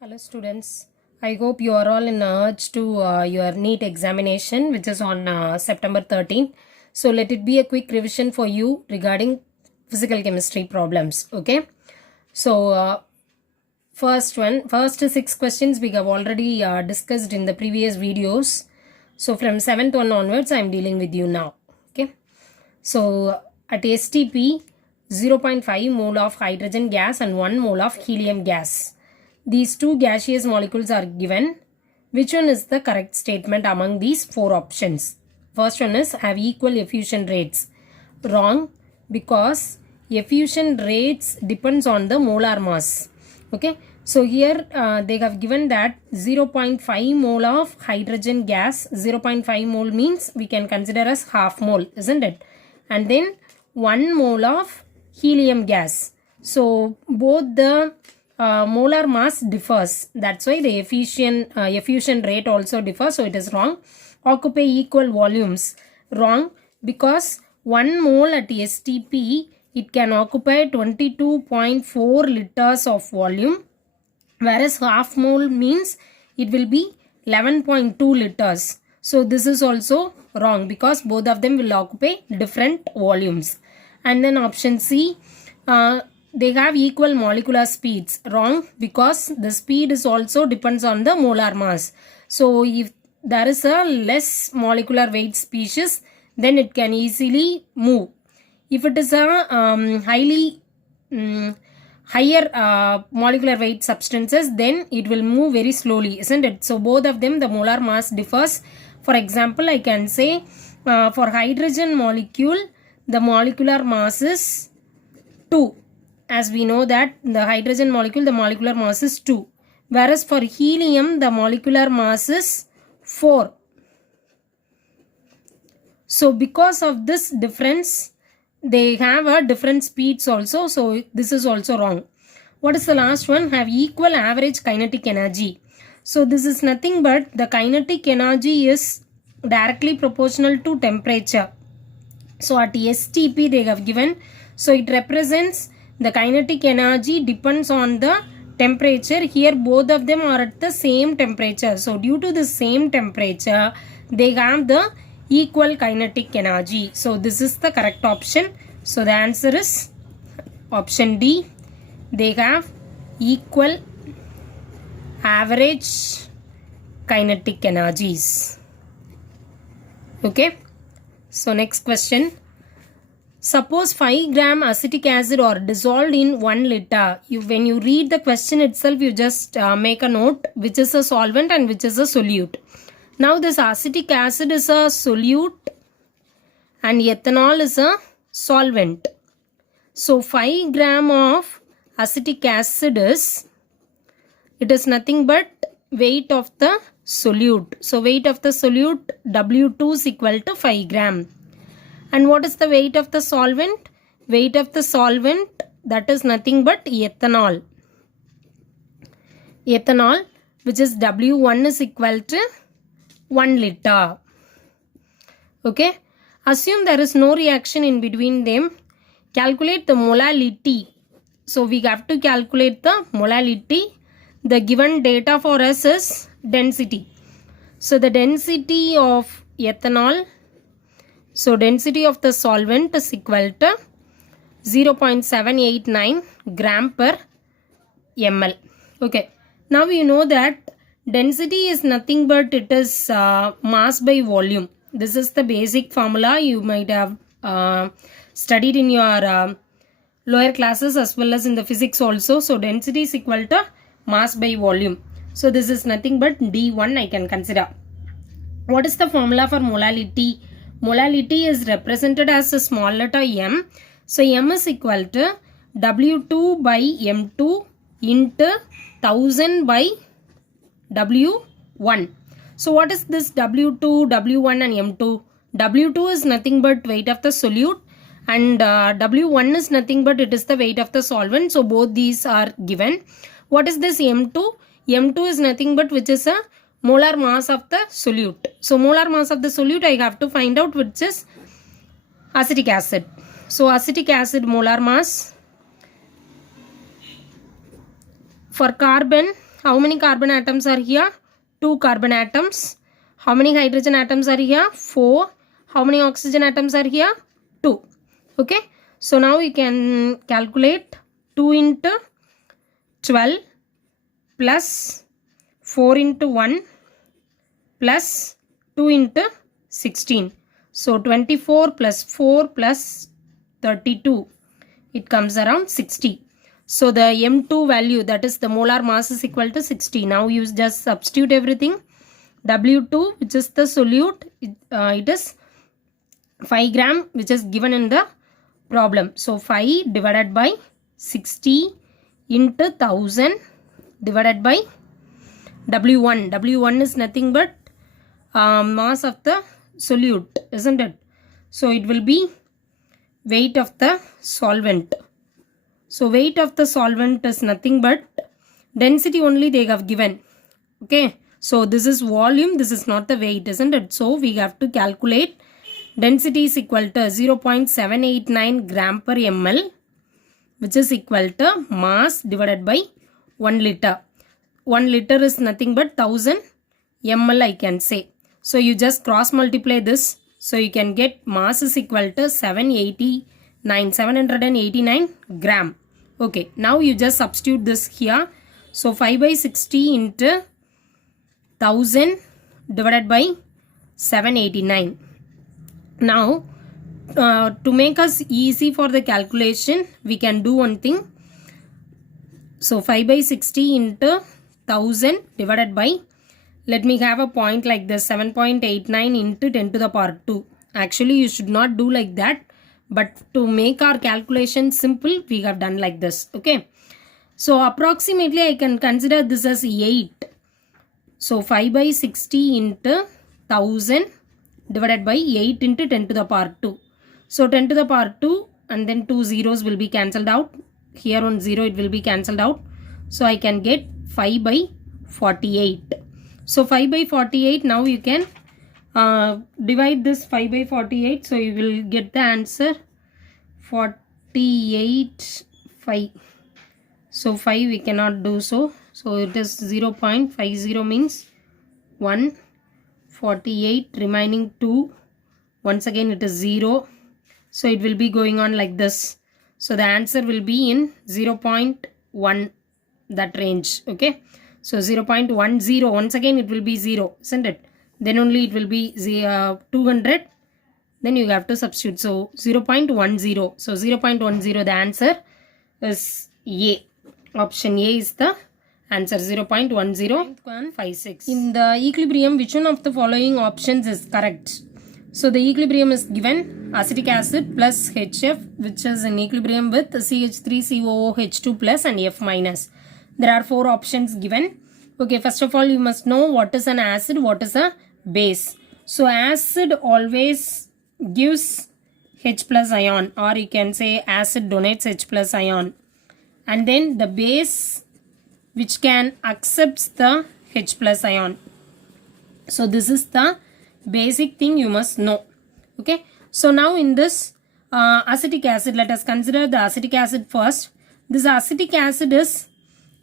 Hello students, I hope you are all in urge to your NEET examination which is on September 13. So let it be a quick revision for you regarding physical chemistry problems. Okay. So first 6 questions we have already discussed in the previous videos. So from 7th one onwards I am dealing with you now. Okay. So at STP 0.5 mole of hydrogen gas and 1 mole of helium gas. These two gaseous molecules are given. Which one is the correct statement among these four options? First one is have equal effusion rates. Wrong, because effusion rates depends on the molar mass. Okay, so here they have given that 0.5 mole of hydrogen gas. 0.5 mole means we can consider as half mole, isn't it? And then 1 mole of helium gas. So both the molar mass differs. That's why the effusion rate also differs. So it is wrong. Occupy equal volumes. Wrong, because 1 mole at STP it can occupy 22.4 liters of volume, whereas half mole means it will be 11.2 liters. So this is also wrong because both of them will occupy different volumes. And then option C, they have equal molecular speeds. Wrong, because the speed is also depends on the molar mass. So if there is a less molecular weight species, then it can easily move. If it is a higher molecular weight substances, then it will move very slowly, isn't it? So both of them the molar mass differs. For example, I can say for hydrogen molecule the molecular mass is 2. As we know that the hydrogen molecule, the molecular mass is 2. Whereas for helium, the molecular mass is 4. So because of this difference, they have a different speeds also. So this is also wrong. What is the last one? Have equal average kinetic energy. So this is nothing but the kinetic energy is directly proportional to temperature. So at STP they have given. So it represents the kinetic energy depends on the temperature. Here both of them are at the same temperature. So due to the same temperature, they have the equal kinetic energy. So this is the correct option. So the answer is option D. They have equal average kinetic energies. Okay. So next question. Suppose 5 gram acetic acid are dissolved in 1 liter. When you read the question itself, you just make a note which is a solvent and which is a solute. Now this acetic acid is a solute and ethanol is a solvent. So 5 gram of acetic acid is nothing but weight of the solute. So weight of the solute W2 is equal to 5 gram. And what is the weight of the solvent? Weight of the solvent, that is nothing but ethanol. Ethanol, which is W1 is equal to 1 liter. Okay. Assume there is no reaction in between them. Calculate the molality. So we have to calculate the molality. The given data for us is density. So the density of ethanol, so density of the solvent is equal to 0.789 gram per ml. Okay. Now you know that density is nothing but it is mass by volume. This is the basic formula you might have studied in your lower classes as well as in the physics also. So density is equal to mass by volume. So this is nothing but D1 I can consider. What is the formula for molality? Molality is represented as a small letter m. So m is equal to W2 by M2 into 1000 by W1. So what is this W2, W1 and M2? W2 is nothing but weight of the solute and W1 is nothing but it is the weight of the solvent. So both these are given. What is this M2? M2 is nothing but which is a molar mass of the solute. So molar mass of the solute I have to find out which is acetic acid. So acetic acid molar mass. For carbon how many carbon atoms are here? 2 carbon atoms. How many hydrogen atoms are here? 4. How many oxygen atoms are here? 2. Okay. So now you can calculate 2 into 12 plus 4 into 1 plus 2 into 16. So 24 plus 4 plus 32. It comes around 60. So the M2 value, that is the molar mass, is equal to 60. Now you just substitute everything. W2, which is the solute, it is 5 gram, which is given in the problem. So 5 divided by 60 into 1000 divided by W1. W1 is nothing but mass of the solute, isn't it? So it will be weight of the solvent. So weight of the solvent is nothing but density only they have given. Okay. So this is volume, this is not the weight, isn't it? So we have to calculate density is equal to 0.789 gram per ml, which is equal to mass divided by 1 liter. 1 liter is nothing but 1000 ml, I can say. So you just cross multiply this. So you can get mass is equal to 789 gram. Okay, now you just substitute this here. So 5 by 60 into 1000 divided by 789. Now to make us easy for the calculation, we can do one thing. So 5 by 60 into 1000 divided by, let me have a point like this, 7.89 into 10 to the power 2. Actually you should not do like that, but to make our calculation simple, we have done like this. Okay, so approximately I can consider this as 8. So 5 by 60 into 1000 divided by 8 into 10 to the power 2. So 10 to the power 2 and then 2 zeros will be cancelled out. Here on 0 it will be cancelled out. So I can get 5 by 48. So 5 by 48, now you can divide this 5 by 48. So you will get the answer 48 5. So 5 we cannot do so. So it is 0.50 means 1, 48, remaining 2. Once again it is 0. So it will be going on like this. So the answer will be in 0.1, that range. Okay. So 0.10, once again it will be 0, isn't it? Then only it will be 200. Then you have to substitute. So 0.10. So 0.10, the answer is A. Option A is the answer, 0.1056. In the equilibrium, which one of the following options is correct? So the equilibrium is given acetic acid plus HF, which is in equilibrium with CH3COOH2 plus and F minus. There are 4 options given. Okay, first of all, you must know what is an acid, what is a base. So acid always gives H plus ion, or you can say acid donates H plus ion. And then the base which can accepts the H plus ion. So this is the basic thing you must know. Okay. So now in this acetic acid, let us consider the acetic acid first. This acetic acid is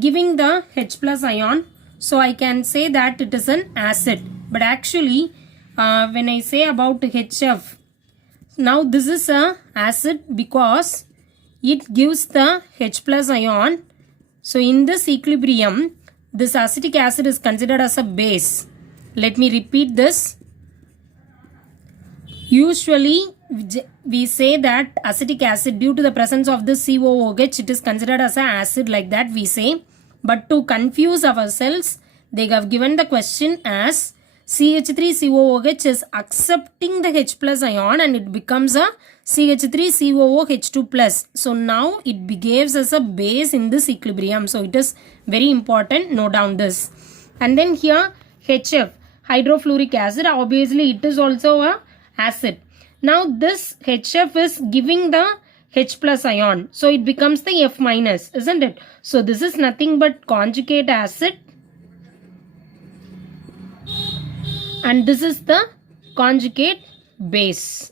giving the H plus ion. So I can say that it is an acid. But actually when I say about HF, now this is a acid because it gives the H plus ion. So in this equilibrium, this acetic acid is considered as a base. Let me repeat this. Usually we say that acetic acid, due to the presence of this COOH, it is considered as an acid, like that we say. But to confuse ourselves, they have given the question as CH3COOH is accepting the H plus ion and it becomes a CH3COOH2 plus. So now it behaves as a base in this equilibrium. So it is very important, note down this. And then here HF, hydrofluoric acid, obviously it is also a acid. Now this HF is giving the H plus ion. So it becomes the F minus, isn't it? So this is nothing but conjugate acid. And this is the conjugate base.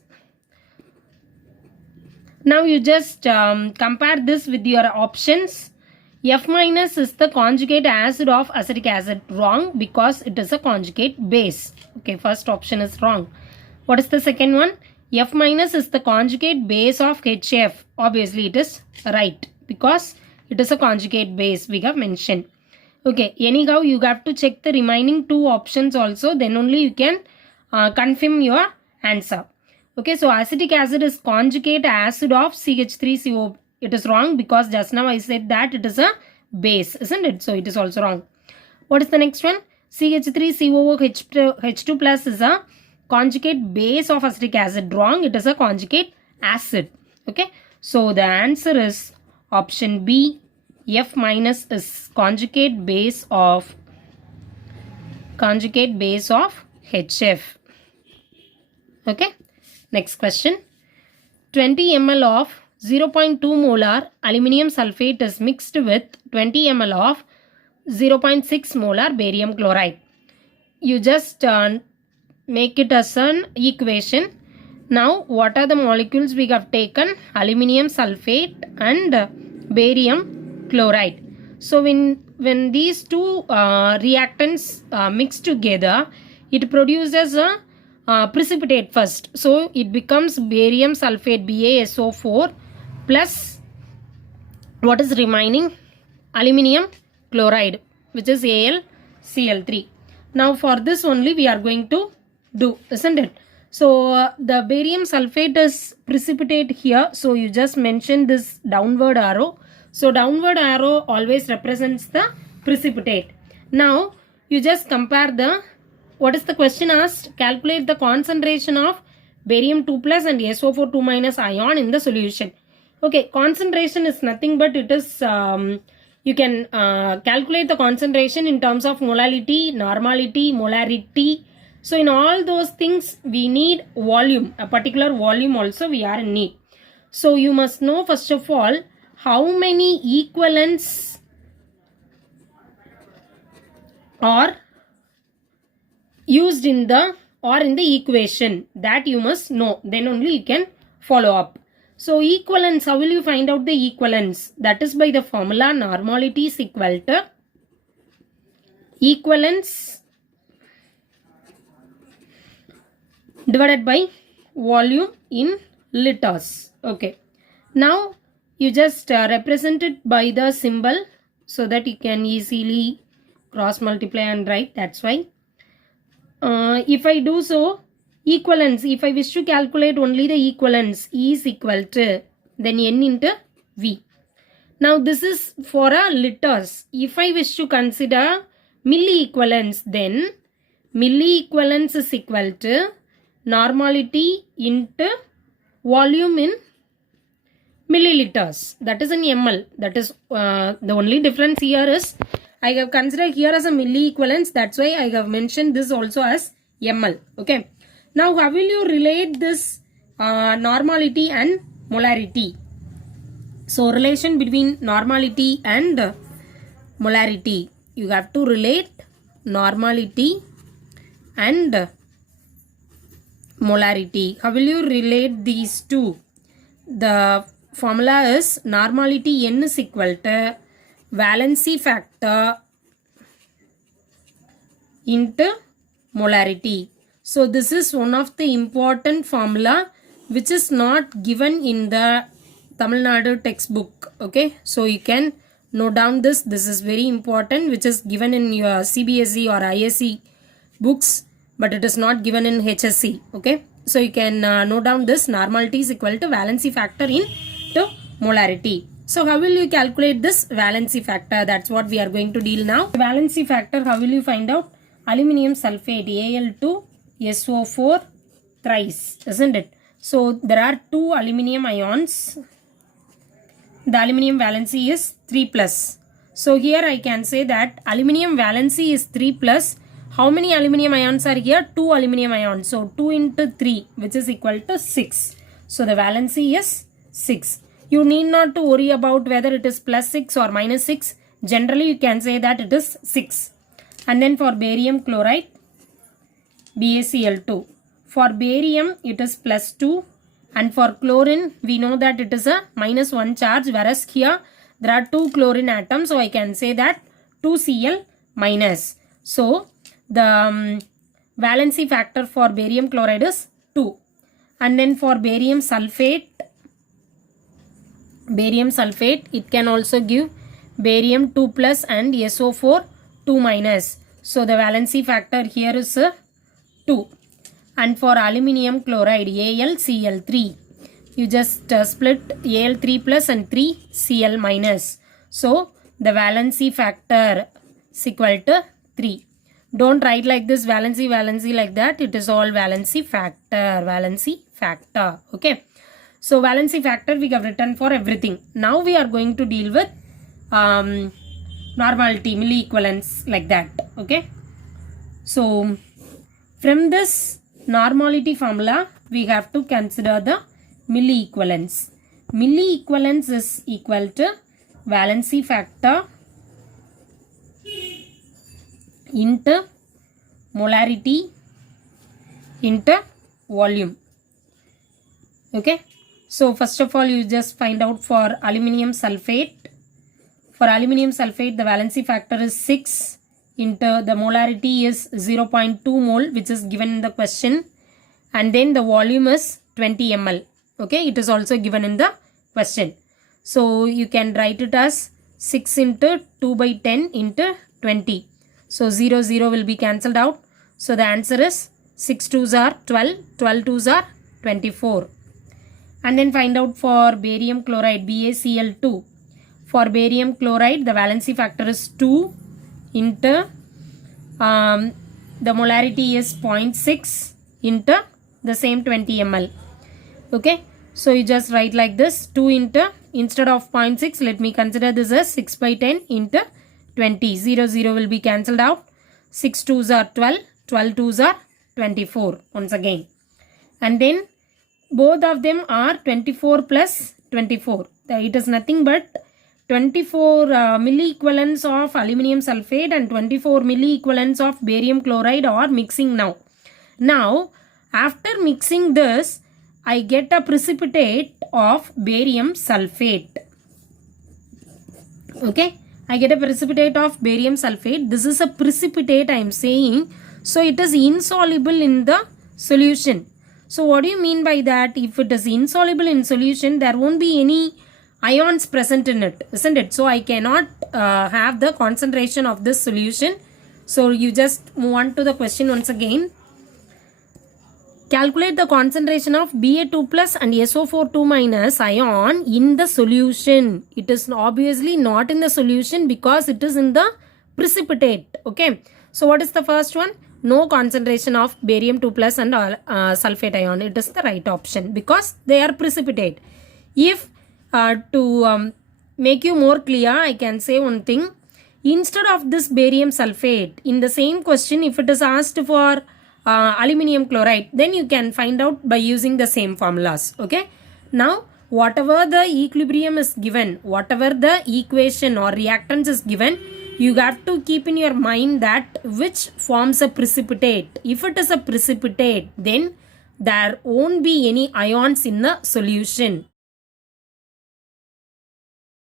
Now you just compare this with your options. F minus is the conjugate acid of acetic acid. Wrong, because it is a conjugate base. Okay, first option is wrong. What is the second one? F minus is the conjugate base of HF. Obviously, it is right because it is a conjugate base we have mentioned. Okay, anyhow, you have to check the remaining two options also. Then only you can confirm your answer. Okay, so acetic acid is conjugate acid of CH3CO. It is wrong because just now I said that it is a base, isn't it? So it is also wrong. What is the next one? CH3COOH2 plus is a conjugate base of acetic acid. Wrong, it is a conjugate acid. Okay, so the answer is option B. F minus is conjugate base of HF. Okay, next question. 20 ml of 0.2 molar aluminium sulfate is mixed with 20 ml of 0.6 molar barium chloride. You just make it as an equation. Now, what are the molecules we have taken? Aluminium sulfate and barium chloride. So, when these two reactants mix together, it produces a precipitate first. So, it becomes barium sulfate BaSO4 plus what is remaining? Aluminium chloride, which is AlCl3. Now, for this only we are going to do, isn't it? So, the barium sulfate is precipitate here. So, you just mention this downward arrow. So, downward arrow always represents the precipitate. Now, you just compare the, what is the question asked? Calculate the concentration of barium 2 plus and SO4 2 minus ion in the solution. Okay, concentration is nothing but it is, you can calculate the concentration in terms of molality, normality, molarity. So, in all those things, we need volume, a particular volume also we are in need. So, you must know first of all, how many equivalents are used in the equation, that you must know. Then only you can follow up. So, equivalence, how will you find out the equivalence? That is by the formula normality is equal to equivalence divided by volume in liters. Okay. Now, you just represent it by the symbol so that you can easily cross multiply and write. That's why. If I do so, equivalence, if I wish to calculate only the equivalence, E is equal to then N into V. Now, this is for a liters. If I wish to consider milli equivalence, then milli equivalence is equal to normality into volume in milliliters. That is in ml. That is the only difference here is I have considered here as a milli equivalence. That's why I have mentioned this also as ml. Okay. Now, how will you relate this normality and molarity? So, relation between normality and molarity. You have to relate normality and molarity. How will you relate these two? The formula is normality N is equal to valency factor into molarity. So, this is one of the important formula which is not given in the Tamil Nadu textbook. Okay. So, you can note down this. This is very important, which is given in your CBSE or ISE books, but it is not given in HSC. Okay. So, you can note down this. Normality is equal to valency factor into molarity. So, how will you calculate this valency factor? That's what we are going to deal now. Valency factor, how will you find out? Aluminium sulfate Al2SO4 thrice, isn't it? So, there are two aluminium ions. The aluminium valency is 3 plus. So, here I can say that aluminium valency is 3 plus. How many aluminium ions are here? 2 aluminium ions. So, 2 into 3, which is equal to 6. So, the valency is 6. You need not to worry about whether it is plus 6 or minus 6. Generally, you can say that it is 6. And then for barium chloride, BaCl2. For barium, it is plus 2. And for chlorine, we know that it is a minus 1 charge. Whereas here, there are 2 chlorine atoms, so I can say that 2Cl minus. So the valency factor for barium chloride is 2. And then for barium sulfate, it can also give barium 2 plus and SO4 2 minus. So the valency factor here is 2. And for aluminium chloride, AlCl3, you just split Al3 plus and 3Cl minus. So the valency factor is equal to 3. Don't write like this valency like that. It is all valency factor. Okay. So valency factor we have written for everything. Now we are going to deal with normality, milli-equivalence like that. Okay. So from this normality formula, we have to consider the milli-equivalence. Milli-equivalence is equal to valency factor into molarity into volume. Okay. So first of all, you just find out for aluminium sulfate. For aluminium sulfate, the valency factor is 6 into the molarity is 0.2 mole, which is given in the question. And then the volume is 20 ml. Okay, it is also given in the question. So you can write it as 6 into 2 by 10 into 20. So 0 will be cancelled out. So the answer is 6 2s are 12, 12 2s are 24. And then find out for barium chloride, BaCl2. For barium chloride, the valency factor is 2 into the molarity is 0.6 into the same 20 ml. Okay, so you just write like this, 2 into, instead of 0.6, let me consider this as 6 by 10 into 20. 0 will be cancelled out. 6 2s are 12, 12 2s are 24 once again. And then both of them are 24 plus 24. It is nothing but 24 milli-equivalents of aluminium sulfate and 24 milli-equivalents of barium chloride are mixing now. Now, after mixing this, I get a precipitate of barium sulfate. Okay, I get a precipitate of barium sulfate. This is a precipitate I am saying. So it is insoluble in the solution. So what do you mean by that? If it is insoluble in solution, there won't be any ions present in it, isn't it? So I cannot have the concentration of this solution. So you just move on to the question once again. Calculate the concentration of Ba2 plus and SO4 2 minus ion in the solution. It is obviously not in the solution because it is in the precipitate. Okay. So what is the first one? No concentration of barium 2 plus and sulfate ion. It is the right option because they are precipitate. If to make you more clear, I can say one thing. Instead of this barium sulfate, in the same question, if it is asked for aluminium chloride, then you can find out by using the same formulas. Okay. Now, whatever the equilibrium is given, whatever the equation or reactance is given, you have to keep in your mind that which forms a precipitate. If it is a precipitate, then there won't be any ions in the solution.